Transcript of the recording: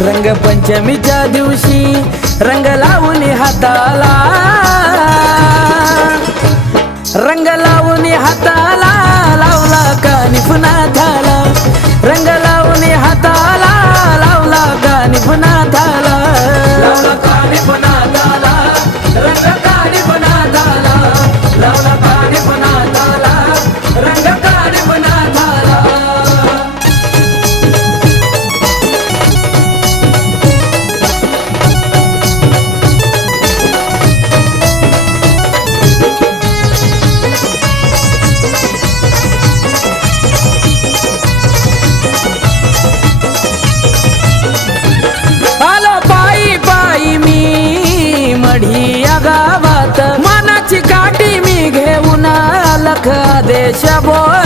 रंगपंचमीच्या दिवशी रंग लावून हाताला, रंग लावून हाताला लावला कानी पुन्हा थाला, रंग लावून हाताला लावला कानी पुन्हा थाला, लावला कानी पुन्हा थाला, रंग कानी पुन्हा थाला, लावला कानी पुन्हा थाला, रंग कानी पुन्हा थाला. गावात मनाची काठी मी घेऊन लख देश बोल.